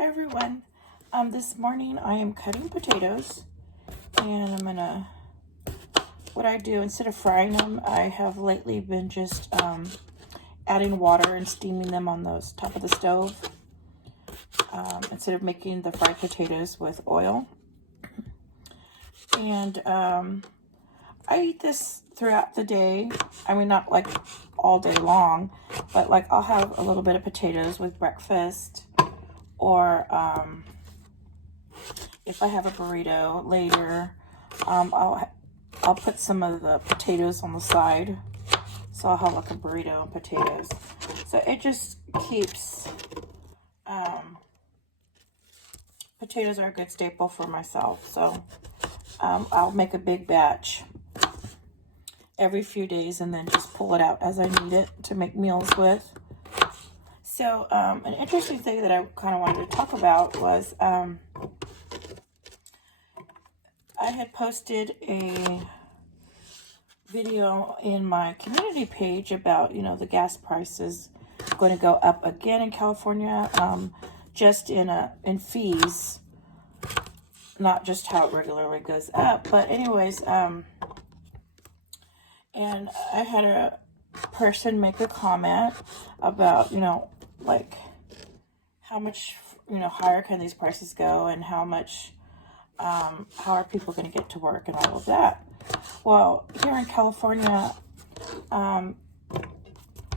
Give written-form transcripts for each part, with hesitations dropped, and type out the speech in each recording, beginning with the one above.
Hi everyone. This morning I am cutting potatoes, and what I do instead of frying them, I have lately been just adding water and steaming them on the top of the stove instead of making the fried potatoes with oil. And I eat this throughout the day. I mean, not like all day long, but like I'll have a little bit of potatoes with breakfast, or if I have a burrito later, I'll put some of the potatoes on the side. So I'll have like a burrito and potatoes. So it just keeps, potatoes are a good staple for myself. So I'll make a big batch every few days and then just pull it out as I need it to make meals with. So an interesting thing that I kind of wanted to talk about was I had posted a video in my community page about, the gas prices going to go up again in California, just in fees, not just how it regularly goes up. But anyways, and I had a person make a comment about, like how much, higher can these prices go, and how much, how are people going to get to work and all of that. Well, here in California, a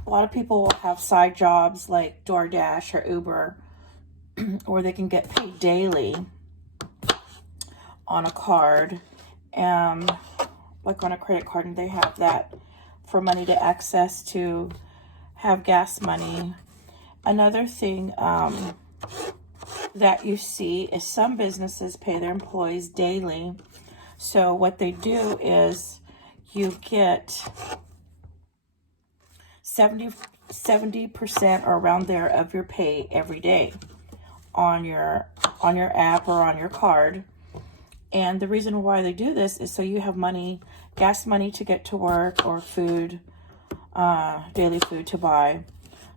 lot of people have side jobs like DoorDash or Uber, where they can get paid daily on a card, like on a credit card, and they have that for money to access to have gas money. Another thing that you see is some businesses pay their employees daily. So what they do is you get 70% or around there of your pay every day on your app or on your card. And the reason why they do this is so you have money, gas money to get to work, or food, daily food to buy.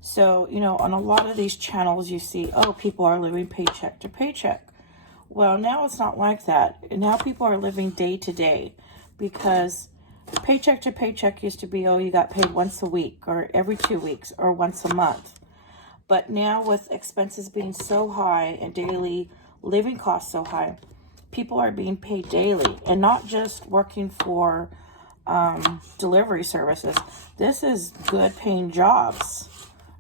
So, on a lot of these channels you see, people are living paycheck to paycheck. Well, now it's not like that. Now people are living day to day, because paycheck to paycheck used to be, you got paid once a week or every 2 weeks or once a month. But now with expenses being so high and daily living costs so high, people are being paid daily, and not just working for delivery services. This is good paying jobs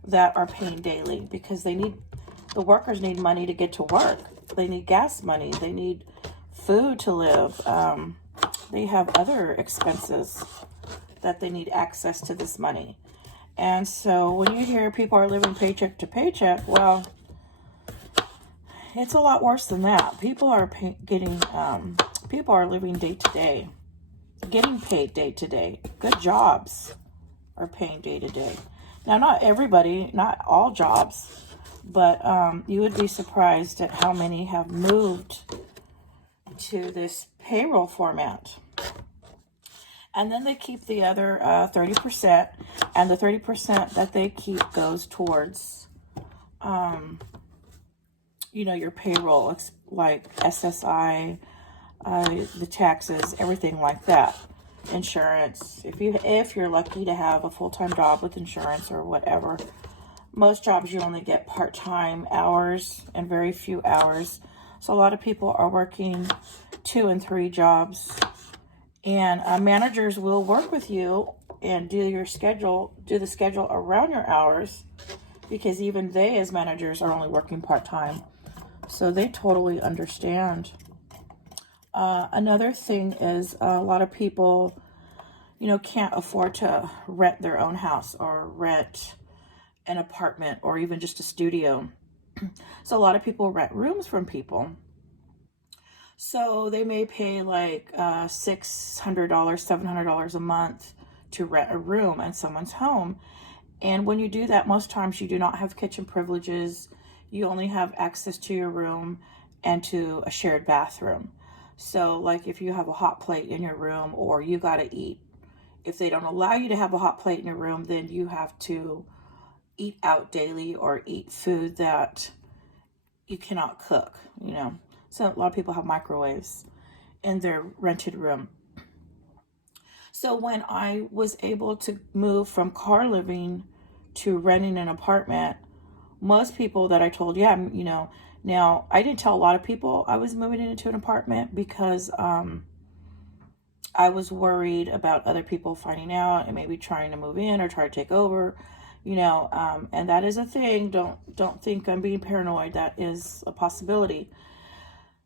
that are paying daily, because the workers need money to get to work. They need gas money. They need food to live. They have other expenses that they need access to this money. And so when you hear people are living paycheck to paycheck, well, it's a lot worse than that. People are living day to day, getting paid day to day. Good jobs are paying day to day. Now, not everybody, not all jobs, but you would be surprised at how many have moved to this payroll format. And then they keep the other 30%, and the 30% that they keep goes towards, your payroll, like SSI, the taxes, everything like that. Insurance, if you're lucky to have a full-time job with insurance or whatever. Most jobs you only get part-time hours and very few hours. So a lot of people are working 2 and 3 jobs. And managers will work with you and do the schedule around your hours, because even they as managers are only working part-time. So they totally understand. Another thing is a lot of people, can't afford to rent their own house or rent an apartment or even just a studio. So a lot of people rent rooms from people. So they may pay like $600, $700 a month to rent a room in someone's home. And when you do that, most times you do not have kitchen privileges. You only have access to your room and to a shared bathroom. So like if you have a hot plate in your room, or you got to eat, if they don't allow you to have a hot plate in your room, then you have to eat out daily or eat food that you cannot cook, So a lot of people have microwaves in their rented room. So when I was able to move from car living to renting an apartment, most people that I told, yeah, now I didn't tell a lot of people I was moving into an apartment because I was worried about other people finding out and maybe trying to move in or try to take over, and that is a thing. Don't think I'm being paranoid. That is a possibility.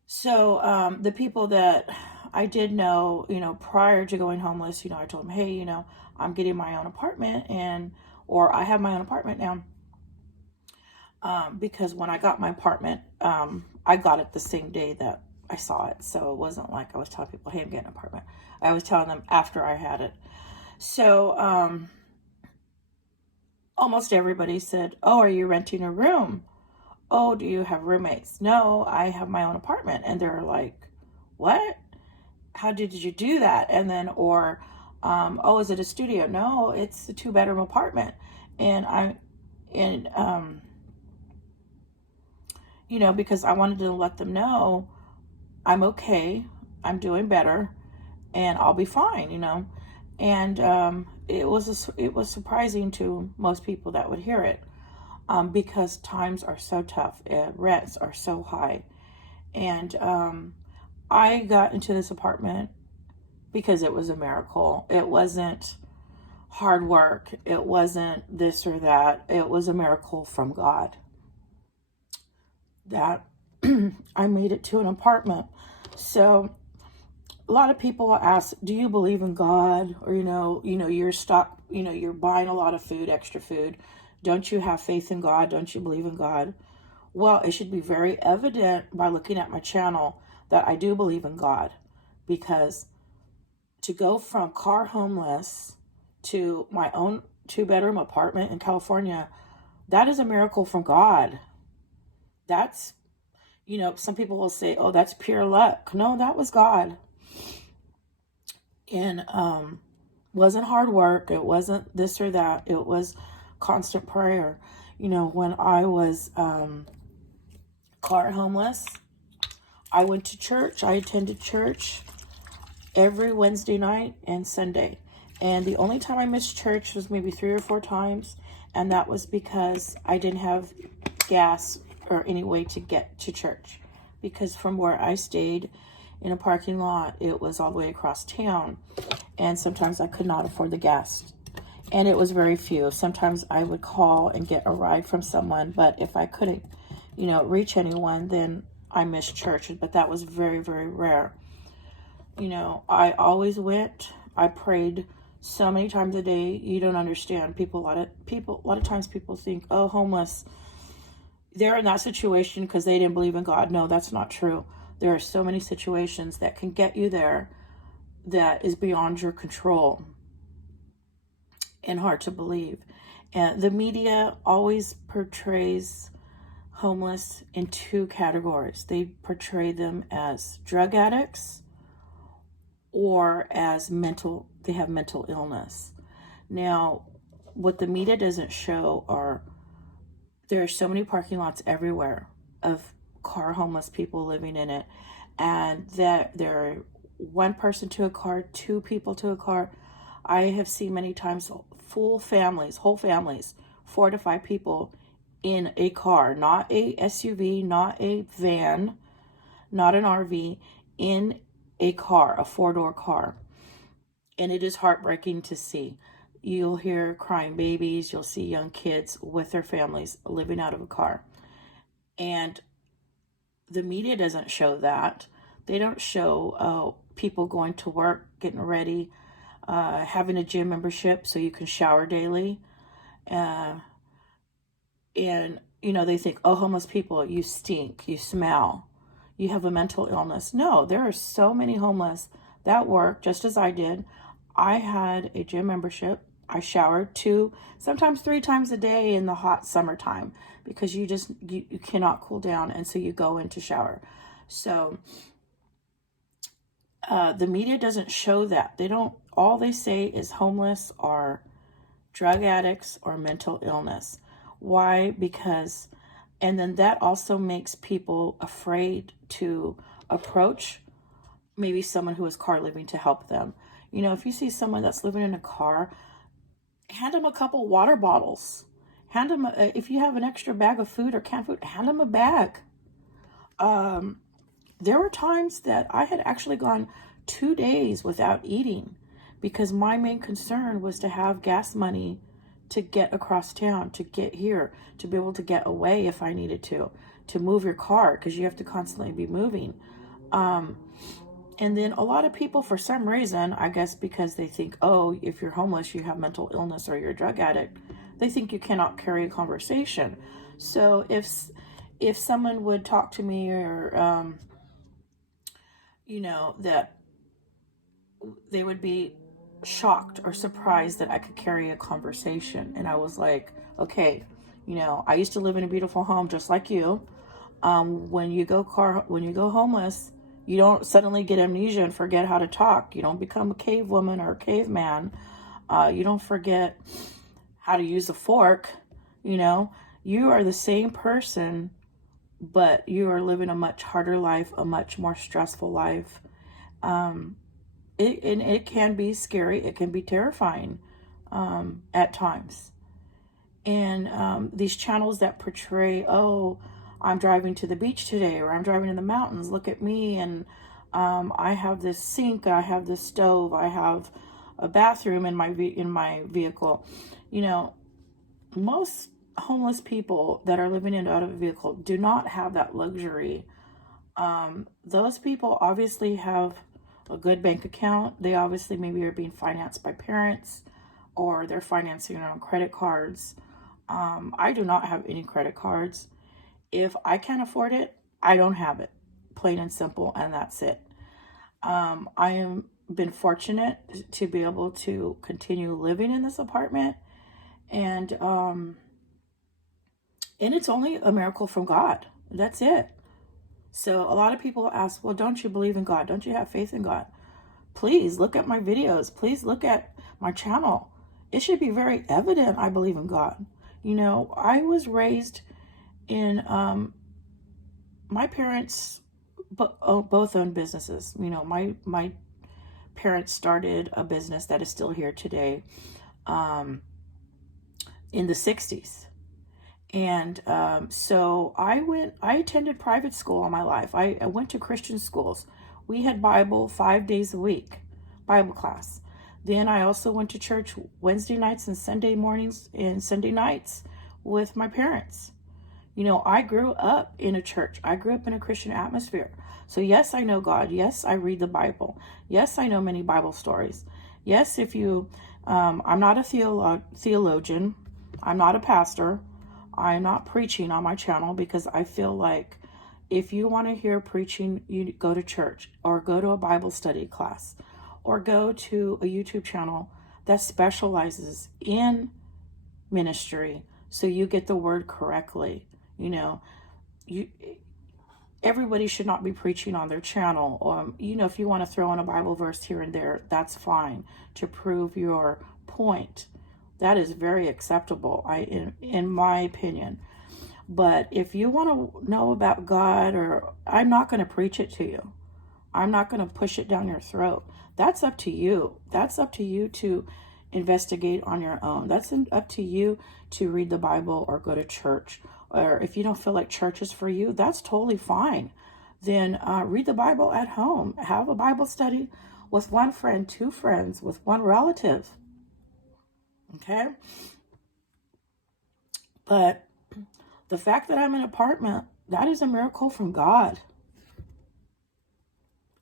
So the people that I did know, prior to going homeless, I told them, hey, I'm getting my own apartment or I have my own apartment now. Because when I got my apartment, I got it the same day that I saw it. So it wasn't like I was telling people, hey, I'm getting an apartment. I was telling them after I had it. So almost everybody said, oh, are you renting a room? Oh, do you have roommates? No, I have my own apartment. And they're like, what? How did you do that? And then, oh, is it a studio? No, it's a 2-bedroom apartment. And because I wanted to let them know I'm okay, I'm doing better, and I'll be fine, And it was surprising to most people that would hear it, because times are so tough, rents are so high, and I got into this apartment because it was a miracle. It wasn't hard work. It wasn't this or that. It was a miracle from God that I made it to an apartment. So a lot of people ask, do you believe in God? Or, you're stuck, you're buying a lot of food, extra food. Don't you have faith in God? Don't you believe in God? Well, it should be very evident by looking at my channel that I do believe in God, because to go from car homeless to my own 2-bedroom apartment in California, that is a miracle from God. That's, some people will say, oh, that's pure luck. No, that was God. And wasn't hard work. It wasn't this or that. It was constant prayer. When I was car homeless, I went to church. I attended church every Wednesday night and Sunday. And the only time I missed church was maybe 3 or 4 times. And that was because I didn't have gas or any way to get to church. Because from where I stayed in a parking lot, it was all the way across town. And sometimes I could not afford the gas. And it was very few. Sometimes I would call and get a ride from someone. But if I couldn't, reach anyone, then I missed church. But that was very, very rare. I always went. I prayed so many times a day. You don't understand. A lot of times people think, oh, homeless, they're in that situation because they didn't believe in God. No, that's not true. There are so many situations that can get you there that is beyond your control and hard to believe. And the media always portrays homeless in 2 categories. They portray them as drug addicts or as they have mental illness. Now, what the media doesn't show are there are so many parking lots everywhere of car homeless people living in it, and that there are 1 person to a car, 2 people to a car. I have seen many times whole families, 4 to 5 people in a car, not a SUV, not a van, not an RV, in a car, a 4-door car. And it is heartbreaking to see. You'll hear crying babies. You'll see young kids with their families living out of a car. And the media doesn't show that. They don't show people going to work, getting ready, having a gym membership so you can shower daily. And, they think, oh, homeless people, you stink, you smell, you have a mental illness. No, there are so many homeless that work just as I did. I had a gym membership. I showered 2, sometimes 3 times a day in the hot summertime because you cannot cool down. And so you go in to shower. So the media doesn't show that. All they say is homeless are drug addicts or mental illness. Why? Because And then that also makes people afraid to approach maybe someone who is car living to help them. You know, if you see someone that's living in a car, hand them a couple water bottles. Hand them, if you have an extra bag of food or canned food, hand them a bag. There were times that I had actually gone 2 days without eating because my main concern was to have gas money to get across town, to get here, to be able to get away if I needed to move your car, because you have to constantly be moving. And then a lot of people, for some reason, I guess because they think, oh, if you're homeless, you have mental illness or you're a drug addict, they think you cannot carry a conversation. So if someone would talk to me or, you know, that they would be shocked or surprised that I could carry a conversation. And I was like, okay, you know, I used to live in a beautiful home just like you. When you go homeless, you don't suddenly get amnesia and forget how to talk. You don't become a cave woman or a caveman. You don't forget how to use a fork. You know, you are the same person, but you are living a much harder life, a much more stressful life. It can be scary. It can be terrifying at times. And these channels that portray, oh, I'm driving to the beach today, or I'm driving in the mountains, look at me, and I have this sink, I have this stove, I have a bathroom in my vehicle. You know, most homeless people that are living in out of a vehicle do not have that luxury. Those people obviously have a good bank account. They obviously maybe are being financed by parents, or they're financing their own credit cards. I do not have any credit cards. If I can't afford it, I don't have it. Plain and simple, and that's it. I am been fortunate to be able to continue living in this apartment, and it's only a miracle from God. That's it. So a lot of people ask, well, don't you believe in God? Don't you have faith in God? Please look at my videos. Please look at my channel. It should be very evident I believe in God. You know, I was raised in, my parents both owned businesses. You know, my parents started a business that is still here today in the 60s. And so I attended private school all my life. I went to Christian schools. We had Bible 5 days a week, Bible class. Then I also went to church Wednesday nights and Sunday mornings and Sunday nights with my parents. You know, I grew up in a church. I grew up in a Christian atmosphere. So yes, I know God. Yes, I read the Bible. Yes, I know many Bible stories. Yes, I'm not a theologian. I'm not a pastor. I'm not preaching on my channel, because I feel like if you want to hear preaching, you go to church or go to a Bible study class or go to a YouTube channel that specializes in ministry so you get the word correctly. You know, everybody should not be preaching on their channel. You know, if you want to throw in a Bible verse here and there, that's fine to prove your point. That is very acceptable, in my opinion. But if you want to know about God, or I'm not going to preach it to you. I'm not going to push it down your throat. That's up to you. That's up to you to investigate on your own. That's up to you to read the Bible or go to church. Or if you don't feel like church is for you, that's totally fine. Then read the Bible at home. Have a Bible study with one friend, 2 friends, with one relative. Okay? But the fact that I'm in an apartment, that is a miracle from God.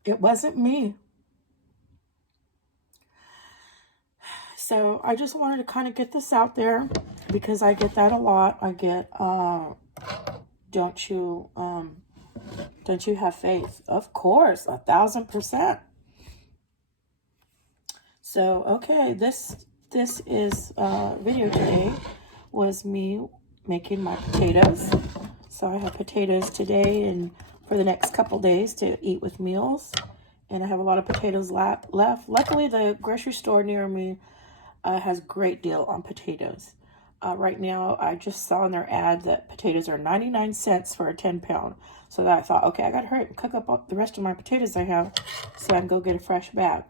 It wasn't me. So I just wanted to kind of get this out there, because I get that a lot. I get, don't you have faith? Of course, 1,000%. So, okay, this is video today was me making my potatoes. So I have potatoes today and for the next couple days to eat with meals. And I have a lot of potatoes left. Luckily, the grocery store near me has a great deal on potatoes. Right now, I just saw in their ad that potatoes are 99 cents for a 10-pound. So that I thought, okay, I got to hurry and cook up all the rest of my potatoes I have so I can go get a fresh bag.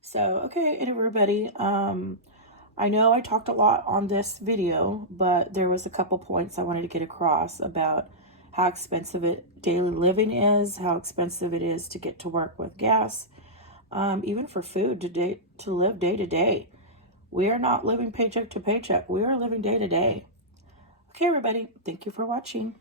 So, okay, everybody, I know I talked a lot on this video, but there was a couple points I wanted to get across about how expensive daily living is, how expensive it is to get to work with gas, even for food to live day to day. We are not living paycheck to paycheck. We are living day to day. Okay, everybody, thank you for watching.